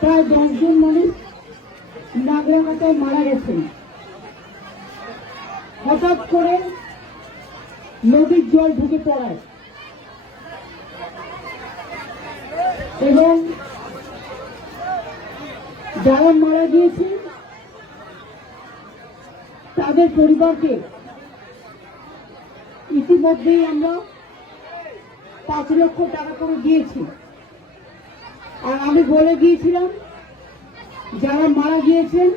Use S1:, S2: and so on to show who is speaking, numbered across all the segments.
S1: প্রায় দশজন মানুষ নাগরাকাটায় মারা গেছেন। হঠাৎ করে নদীর জল ঢুকে পড়ায়। এবং যারা মারা গিয়েছে, তাদের পরিবারকে ইতিমধ্যেই আমরা পাঁচ লক্ষ টাকা করে দিয়েছি। আর আমি বলে গিয়েছিলাম যারা মারা গিয়েছেন,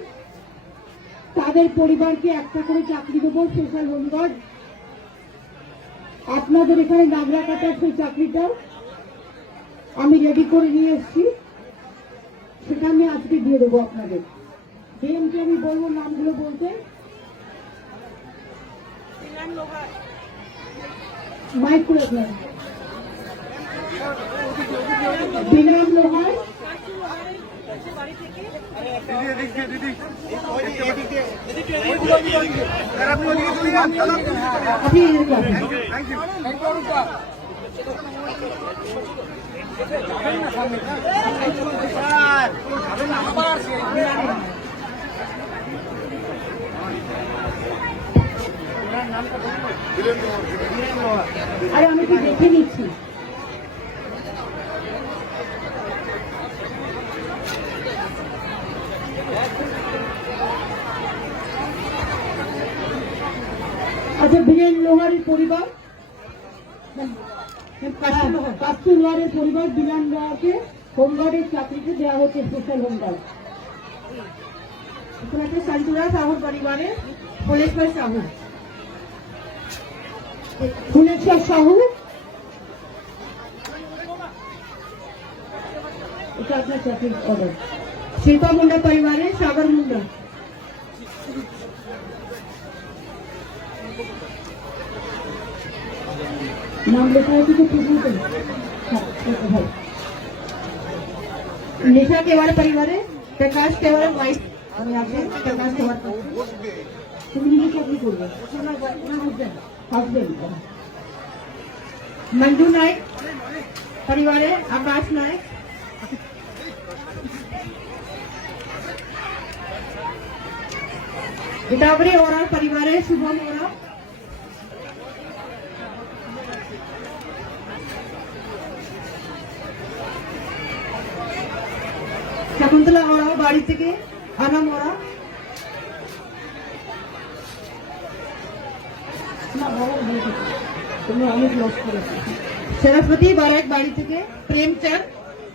S1: তাদের পরিবারকে একটা করে চাকরি দেবো স্পেশাল হোমগার্ড আপনাদের এখানে নাগরা কাটার সেই চাকরিটা আমি রেডি করে নিয়ে এসেছি। সেটা আমি আজকে দিয়ে দেবো আপনাদের। ডিএমকে আমি বলব নামগুলো বলতে। মাইক করে আরে আমি কি দেখে নিচ্ছি? পরিবার কাস্তু লোহারের পরিবার বিলান লোহারকে হোমগার্ডের চাকরিতে দেওয়া হচ্ছে স্পেশাল হোমগার্ড। এটা আপনার
S2: শিল্পা মুন্ডা পরিবারে সাগর মুন্ডা।
S1: নাম লেখা আছে তো ঠিক মতো হ্যাঁ লেখা ভাই
S2: निशा केवाड़ परिवारे प्रकाश केवाड़ वाइस और यहाँ पे प्रकाश केवाड़
S1: তুমি নিজে চাকরি করবে হাজবেন্ড
S2: मंजू नायक परिवारे आकाश नायक गिटावरी ओरा परिवारे शुभम ओरा শকুন্তলা ওরা বাড়ি থেকে আনাম ওরা তোমরা অনেক লস করেছ। সেনাপতি বারাক বাড়ি থেকে প্রেম চার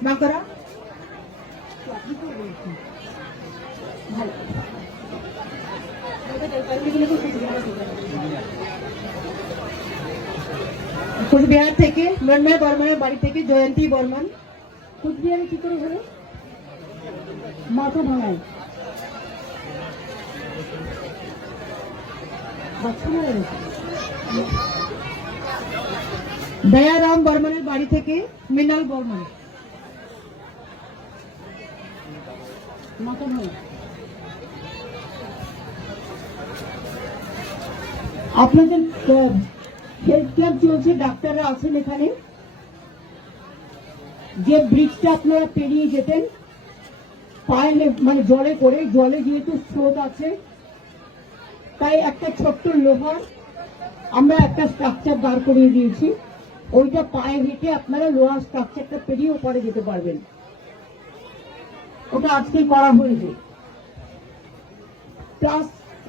S2: বাঁকড়া কোচবিহার থেকে মন্ময় বর্মনের বাড়ি থেকে জয়ন্তী বর্মন।
S1: কোচবিহারে কি করে হলো? মাথা ভাঙায়।
S2: দয়ারাম বর্মনের বাড়ি থেকে মৃণাল বর্মন।
S1: আপনাদের হেলথ ক্যাম্প চলছে, ডাক্তাররা আছেন এখানে। যে ব্রিজটা আপনারা পেরিয়ে যেতেন পায়ে মানে জলে করে জলে যেহেতু স্রোত আছে। তাই একটা ছোট্ট লোহার আমরা একটা স্ট্রাকচার দাঁড় করিয়ে দিয়েছি। ওইটা পায়ে হেঁটে আপনারা লোহার স্ট্রাকচারটা পেরিয়ে ওপারে যেতে পারবেন। ওটা আজকেই করা হয়েছে। প্লাস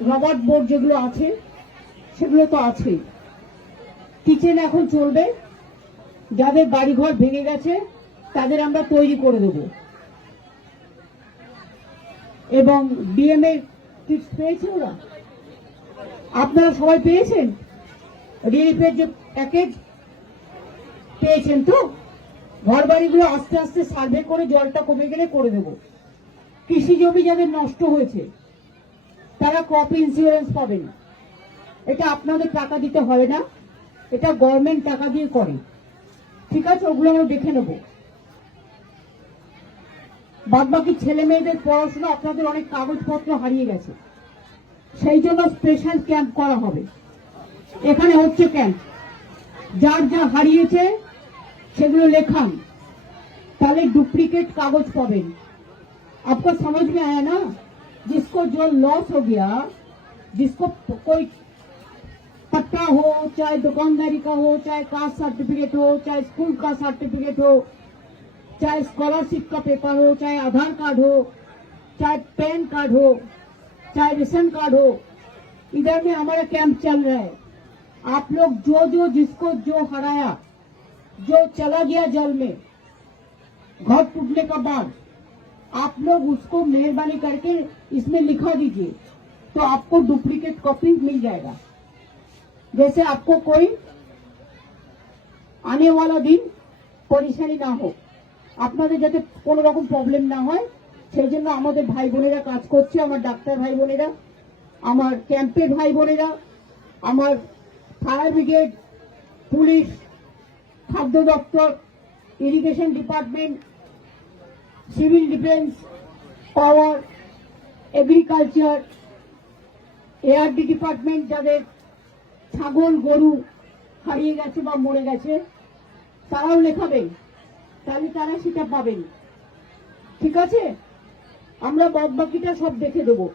S1: রবার বোর্ড যেগুলো আছে, সেগুলো তো আছেই। কিচেন এখন চলবে। যাদের বাড়িঘর ভেঙে গেছে, তাদের আমরা তৈরি করে দেব। এবং ডিএম এর কিটস পেয়েছে ওরা? আপনারা সবাই পেয়েছেন? রিলিফের যে প্যাকেজ পেয়েছেন তো? ঘর বাড়িগুলো আস্তে আস্তে সার্ভে করে জলটা কমে গেলে করে দেব। কৃষি জমি যাদের নষ্ট হয়েছে, তারা ক্রপ ইন্স্যুরেন্স পাবেন। এটা আপনাদের টাকা দিতে হবে না। এটা গভর্নমেন্ট টাকা দিয়ে করে। ঠিক আছে? ওগুলো আমরা দেখে নেব। বাদবাকি ছেলে মেয়েদের পড়াশোনা আপনাদের অনেক কাগজপত্র হারিয়ে গেছে। সেই জন্য স্পেশাল ক্যাম্প করা হবে। এখানে হচ্ছে ক্যাম্প যার যা হারিয়েছে, সেগুলো লেখান। তাহলে ডুপ্লিকেট কাগজ পাবেন। আপনার সমাজ মে आया না? জিসকো जो লস হো গিয়া, জিসকো কই पट्टा হো চাই দোকানদারি কা হো চাই কাস্ট সার্টিফিকেট হো চাই স্কুল কা সার্টিফিকেট হো चाहे स्कॉलरशिप का पेपर हो, चाहे आधार कार्ड हो, चाहे पैन कार्ड हो, चाहे रेशन कार्ड हो, इधर में हमारा कैंप चल रहा है। आप लोग जो जो जिसको जो हराया, जो चला गया जल में, घर टूटने का बाद, आप लोग उसको मेहरबानी करके इसमें लिखा दीजिए तो आपको डुप्लीकेट कॉपी मिल जाएगा। जैसे आपको कोई आने वाला दिन परेशानी ना हो। আপনাদের যাতে কোনো রকম প্রবলেম না হয়, সেই জন্য আমাদের ভাই বোনেরা কাজ করছে, আমার ডাক্তার ভাই বোনেরা, আমার ক্যাম্পের ভাই বোনেরা, আমার ফায়ার ব্রিগেড, পুলিশ, খাদ্য দপ্তর irrigation department civil defence power agriculture ARD department যাদের ছাগল, গরু হারিয়ে গেছে বা মরে গেছে, তারাও লেখাবেন। তাহলে তারা সেটা পাবেন। ঠিক আছে? আমরা বাদ বাকিটা সব দেখে দেবো।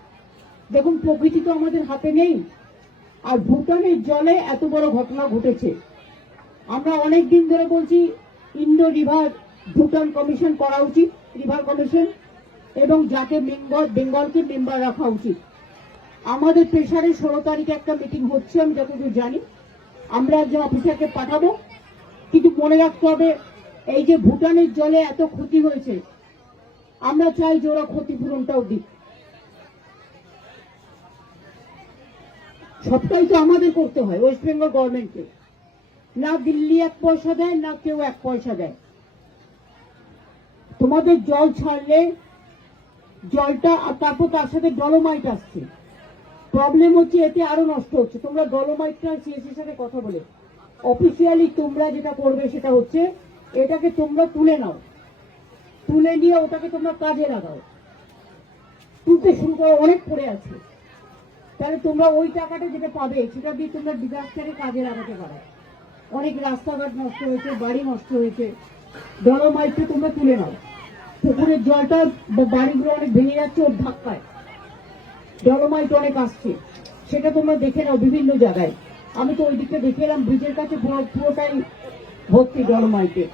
S1: দেখুন, প্রকৃতি তো আমাদের হাতে নেই। আর ভুটানের জলে এত বড় ঘটনা ঘটেছে। আমরা অনেক দিন ধরে বলছি ইন্ডো রিভার ভুটান কমিশন করা উচিত, রিভার কমিশন, এবং যাকে বেঙ্গল বেঙ্গলকে মেম্বার রাখা উচিত। আমাদের প্রেশারে ষোলো তারিখে একটা মিটিং হচ্ছে, আমি যতদূর জানি। আমরা একজন অফিসারকে পাঠাবো। কিন্তু মনে রাখতে হবে এই যে ভুটানের জলে এত ক্ষতি হয়েছে, আমরা চাই যে ওরা ক্ষতিপূরণটাও দিক। সবটাই তো আমাদের করতে হয় ওয়েস্ট বেঙ্গল গভর্নমেন্টকে না দিল্লি এক পয়সা দেয়, না কেউ এক পয়সা দেয়। তোমাদের জল ছাড়লে জলটা আর তারপর তার সাথে ডলোমাইট আসছে। প্রবলেম হচ্ছে এতে আরও নষ্ট হচ্ছে। তোমরা ডলোমাইটটা সিএসির সাথে কথা বলে। অফিসিয়ালি তোমরা যেটা করবে সেটা হচ্ছে এটাকে তোমরা তুলে নাও। তুলে নিয়ে ওটাকে তোমরা কাজে লাগাও। তুলতে শুরু করো, অনেক পড়ে আছে। তাহলে তোমরা ওই টাকাটা যেটা পাবে, সেটা দিয়ে তোমরা ডিজাস্টারে কাজে লাগাতে পারো। অনেক রাস্তাঘাট নষ্ট হয়েছে, বাড়ি নষ্ট হয়েছে। ডলোমাইটটা তোমরা তুলে নাও। পুকুরের জলটা বাড়িগুলো অনেক ভেঙে যাচ্ছে, ওর ধাক্কায়। ডলোমাইট অনেক আসছে। সেটা তোমরা দেখে নাও বিভিন্ন জায়গায়। আমি তো ওই দিকটা দেখে এলাম, ব্রিজের কাছে পুরো পুরোটাই ভর্তি ডলোমাইটে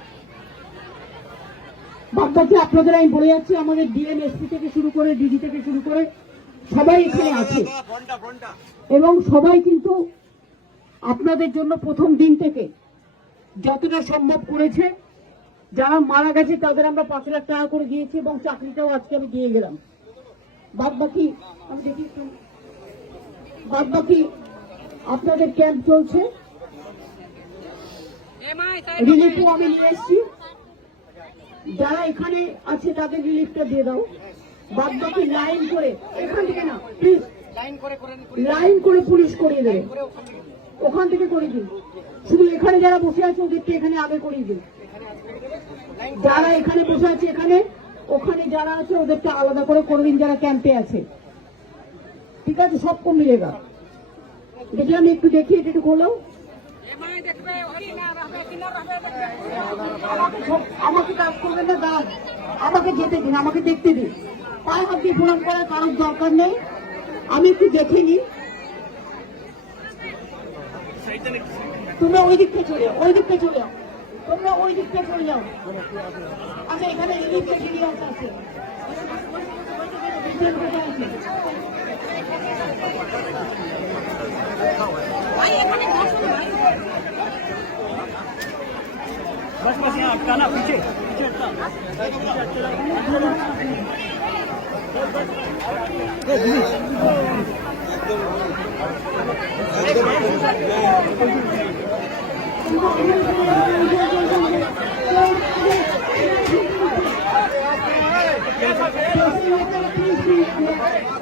S1: বাদবাকি আপনাদের আমি বলে যাচ্ছি আমাদের ডিএম এসপি থেকে শুরু করে ডিডি থেকে শুরু করে সবাই এখানে আছে। এবং সবাই কিন্তু আপনাদের জন্য প্রথম দিন থেকে যতটা সম্ভব করেছে যারা মারা গেছে তাদের আমরা পাঁচ লাখ টাকা করে দিয়েছি এবং চাকরিটাও আজকে আমি দিয়ে গেলাম। বাদ বাকি আমি দেখি বাদ বাকি আপনাদের ক্যাম্প চলছে। রিলিফও আমি নিয়ে এসেছি। যারা এখানে আছে তাদের রিলিফটা দিয়ে দাও। বাদ বাকি লাইন করে এখান থেকে না প্লিজ লাইন করে পুলিশ করিয়ে দেবে। ওখান থেকে করে দিন। শুধু এখানে যারা বসে আছে ওদেরকে এখানে আগে করিয়ে দিন। যারা এখানে বসে আছে এখানে ওখানে যারা আছে ওদেরকে আলাদা করে করে দিন যারা ক্যাম্পে আছে। ঠিক আছে? সব কম মিলেগা দেখি আমি একটু দেখি এটা একটু খোলাও। আমাকে আমাকে কাজ করবেন না দাঁড় আমাকে যেতে দিন, আমাকে দেখতে দিন। হাত দিয়ে প্রণাম করার কারোর দরকার নেই। আমি একটু দেখে নিই। তোমরা ওই দিক থেকে চলে ওই দিক থেকে চলে যাও। তোমরা ওই দিক থেকে চলে যাও। আচ্ছা এখানে রিলিফ মেটেরিয়ালস আছে ডিটেল কোথায় আছে? बस बस यहाँ अटका ना पीछे पीछे Thank you.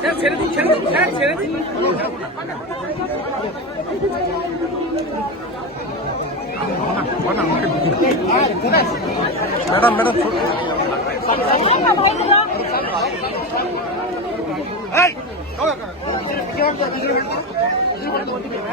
S1: 先切了，切了，切了，切了，快点！完了，完了，完了！哎，不能行！哎，没得，没得，哎，多少个？一百多个？哎，多少个？一百多个？一百多个？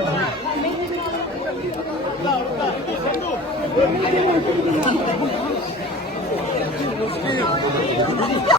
S1: でも、今日はもうやろうし、もうやってるから、やってるから、やってるから。